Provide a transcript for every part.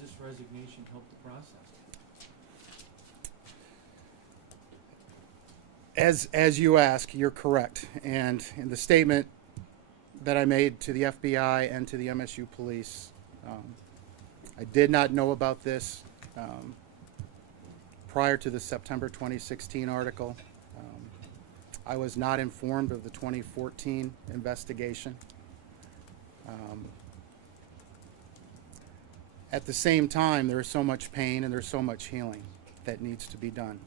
this resignation help the process? As you ask, you're correct. And in the statement that I made to the FBI and to the MSU police, I did not know about this prior to the September 2016 article. I was not informed of the 2014 investigation. At the same time, there is so much pain and there's so much healing that needs to be done.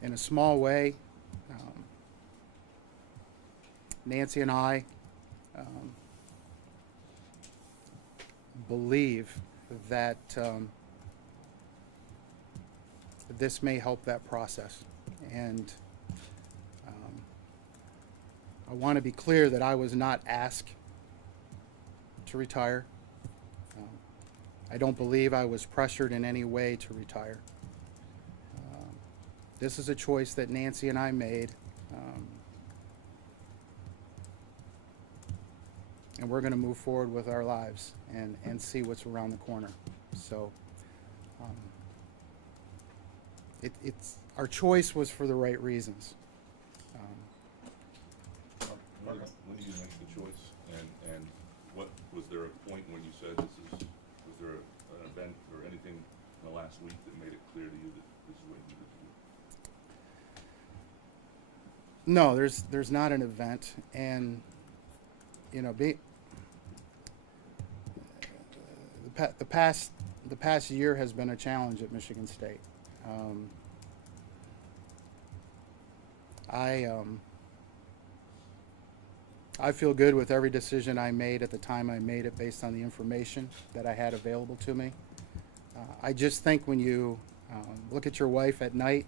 In a small way, Nancy and I believe that this may help that process. And I want to be clear that I was not asked to retire. I don't believe I was pressured in any way to retire. This is a choice that Nancy and I made, and we're going to move forward with our lives and see what's around the corner. So it's our choice was for the right reasons. When did you make the choice, and what was there a point when you said this is? Was there an event or anything in the last week that made it clear to you that this is what you needed to do? No, there's not an event, and you know, the past year has been a challenge at Michigan State. I feel good with every decision I made at the time I made it based on the information that I had available to me. I just think when you look at your wife at night,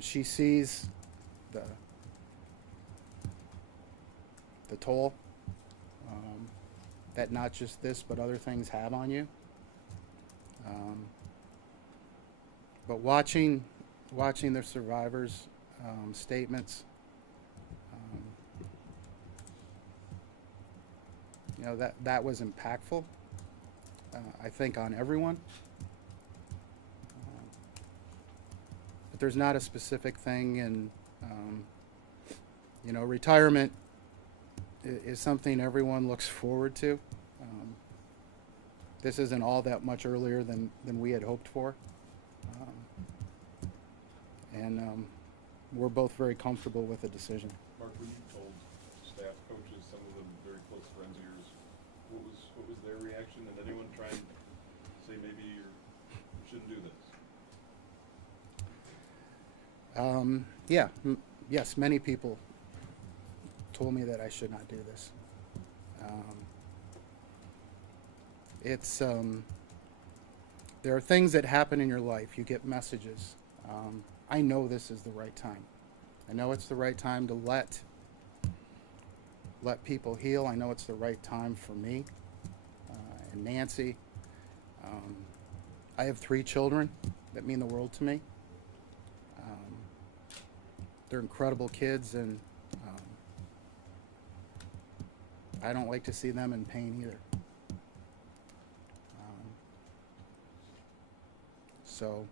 she sees the toll that not just this but other things have on you. But watching the survivors' statements, you know, that was impactful, I think, on everyone. But there's not a specific thing, and you know, retirement is something everyone looks forward to. This isn't all that much earlier than we had hoped for. And we're both very comfortable with the decision. Mark, when you told staff, coaches, some of them very close friends of yours, what was their reaction? Did anyone try and say maybe you shouldn't do this? Yes, many people told me that I should not do this. There are things that happen in your life. You get messages. I know this is the right time. I know it's the right time to let people heal. I know it's the right time for me and Nancy. I have 3 children that mean the world to me. They're incredible kids, and I don't like to see them in pain either. So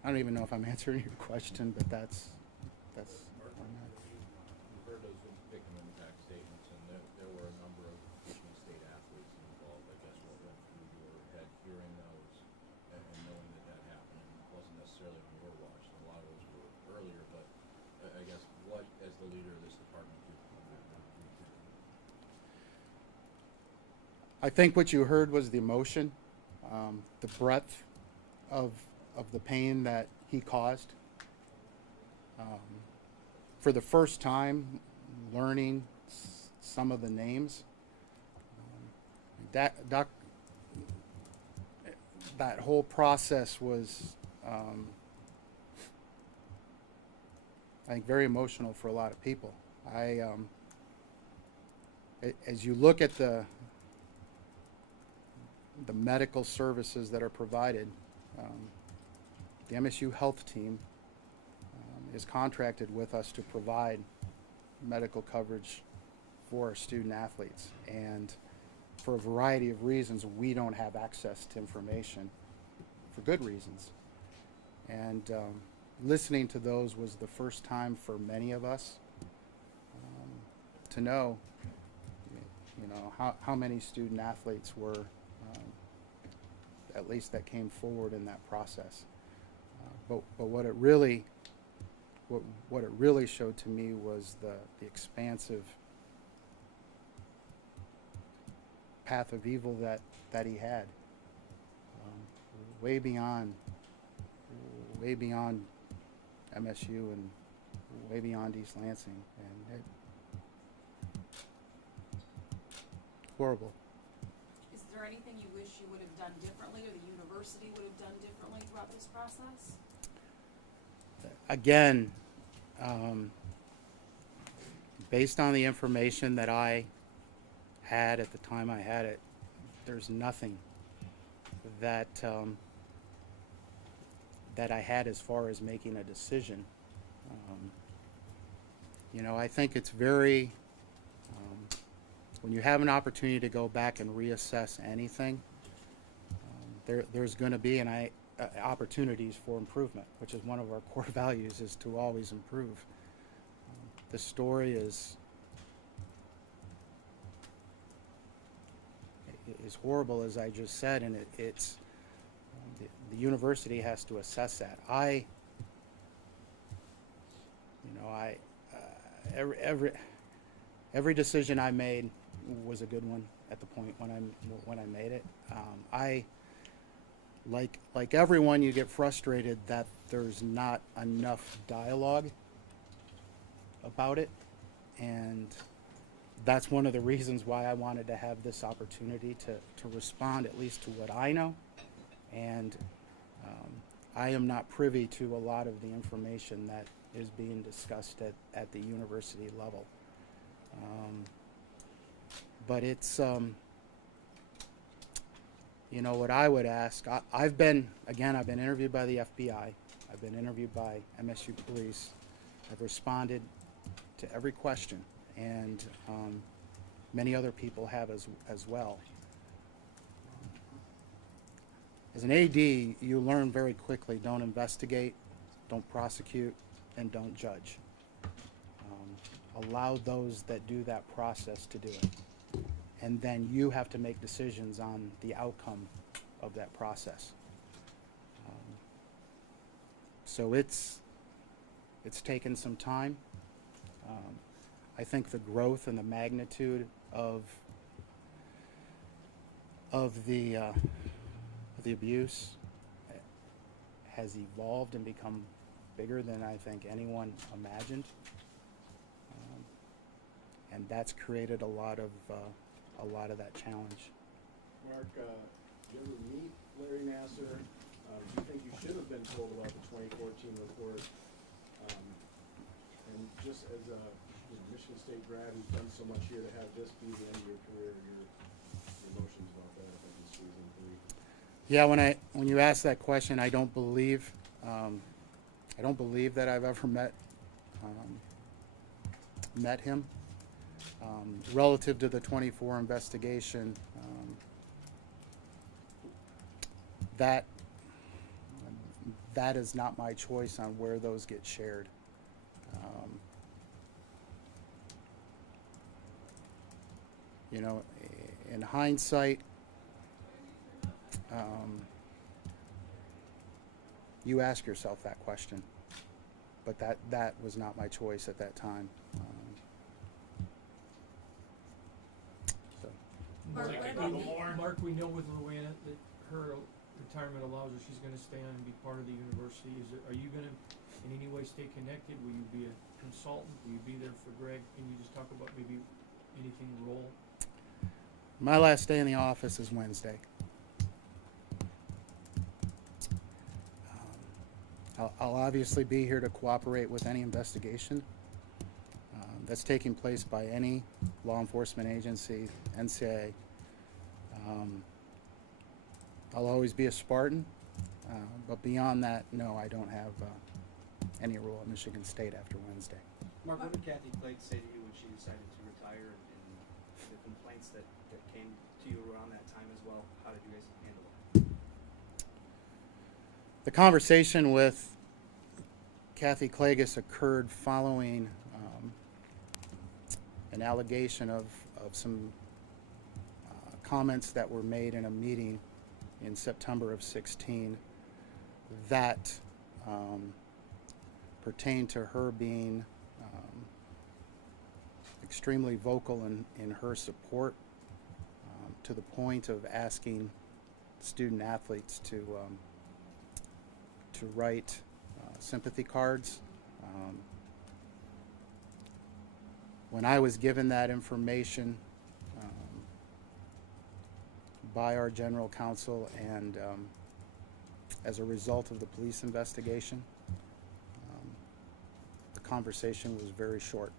I don't even know if I'm answering your question, but that's Mark, you've heard those victim impact statements, and there were a number of Michigan State athletes involved. I guess what went through your head hearing those and knowing that happened, and it wasn't necessarily on your watch. A lot of those were earlier, but I guess what, as the leader of this department, do you I think what you heard was the emotion, the breadth of the pain that he caused. For the first time, learning some of the names, that whole process was, I think, very emotional for a lot of people. As you look at the medical services that are provided, the MSU health team is contracted with us to provide medical coverage for our student athletes. And for a variety of reasons, we don't have access to information for good reasons. And listening to those was the first time for many of us to know, how many student athletes were, at least that came forward in that process. But what it really showed to me was the expansive path of evil that he had, way beyond MSU and way beyond East Lansing, and horrible. Is there anything you wish you would have done differently, or the university would have done differently throughout this process? Again, based on the information that I had at the time I had it, there's nothing that that I had as far as making a decision. I think it's very, when you have an opportunity to go back and reassess anything, there's going to be opportunities for improvement, which is one of our core values, is to always improve. The story is horrible, as I just said, and it's the university has to assess that. Every decision I made was a good one at the point when I made it. Like everyone, you get frustrated that there's not enough dialogue about it, and that's one of the reasons why I wanted to have this opportunity to respond at least to what I know. And I am not privy to a lot of the information that is being discussed at the university level. But it's, what I would ask, I've been interviewed by the FBI. I've been interviewed by MSU police. I've responded to every question, and many other people have as well. As an AD, you learn very quickly: don't investigate, don't prosecute, and don't judge. Allow those that do that process to do it. And then you have to make decisions on the outcome of that process. So it's taken some time. I think the growth and the magnitude of the abuse has evolved and become bigger than I think anyone imagined, and that's created a lot of that challenge. Mark, did you ever meet Larry Nassar? Do you think you should have been told about the 2014 report? And just as a Michigan State grad who's done so much here, to have this be the end of your career, your emotions about that, if I can squeeze in three. Yeah, when you ask that question, I don't believe that I've ever met him. Relative to the 24 investigation, that is not my choice on where those get shared. In hindsight, you ask yourself that question, but that was not my choice at that time. Mark, we know with Rowena that her retirement allows her, she's gonna stay on and be part of the university. Are you gonna in any way stay connected? Will you be a consultant? Will you be there for Greg? Can you just talk about maybe anything role? My last day in the office is Wednesday. I'll obviously be here to cooperate with any investigation that's taking place by any law enforcement agency, NCAA. I'll always be a Spartan, but beyond that, no, I don't have any role at Michigan State after Wednesday. Mark, what did Kathy Clayton say to you when she decided to retire and that came to you around that time as well? How did you guys handle it? The conversation with Kathy Klages occurred following an allegation of some comments that were made in a meeting in September of 16 that pertained to her being extremely vocal in her support, to the point of asking student athletes to write sympathy cards. When I was given that information by our general counsel, and as a result of the police investigation, the conversation was very short.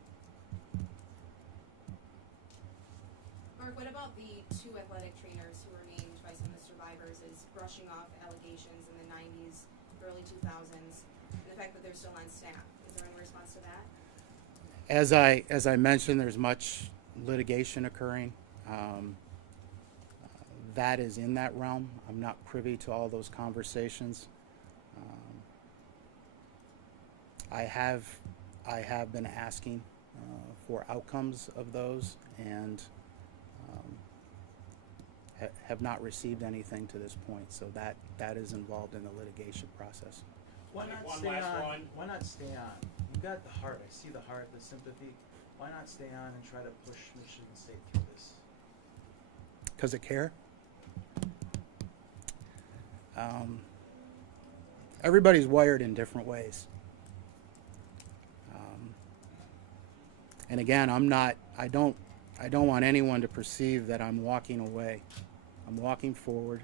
Mark, what about the 2 athletic trainers who were named by some of the survivors as brushing off allegations in the 90s, early 2000s, and the fact that they're still on staff? Is there any response to that? As I mentioned, there's much litigation occurring. That is in that realm. I'm not privy to all those conversations. I have been asking for outcomes of those, and have not received anything to this point. So that is involved in the litigation process. Why not stay on? Why not stay on? You got the heart. I see the heart, the sympathy. Why not stay on and try to push Michigan State through this? Because of care. Everybody's wired in different ways. And again, I don't want anyone to perceive that I'm walking away. I'm walking forward.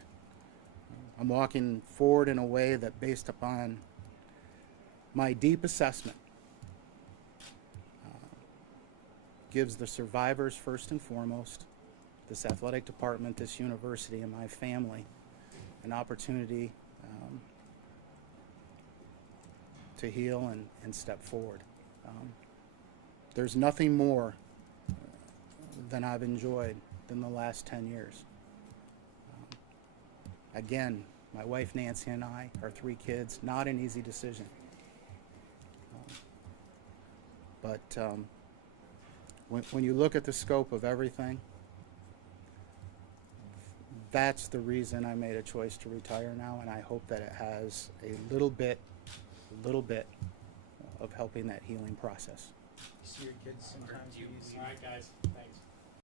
I'm walking forward in a way that, based upon my deep assessment, gives the survivors, first and foremost, this athletic department, this university, and my family an opportunity to heal and step forward. There's nothing more than I've enjoyed than the last 10 years. Again, my wife Nancy and I, our 3 kids, not an easy decision. But when you look at the scope of everything, that's the reason I made a choice to retire now, and I hope that it has a little bit of helping that healing process. You see your kids sometimes. All right, guys. Thanks.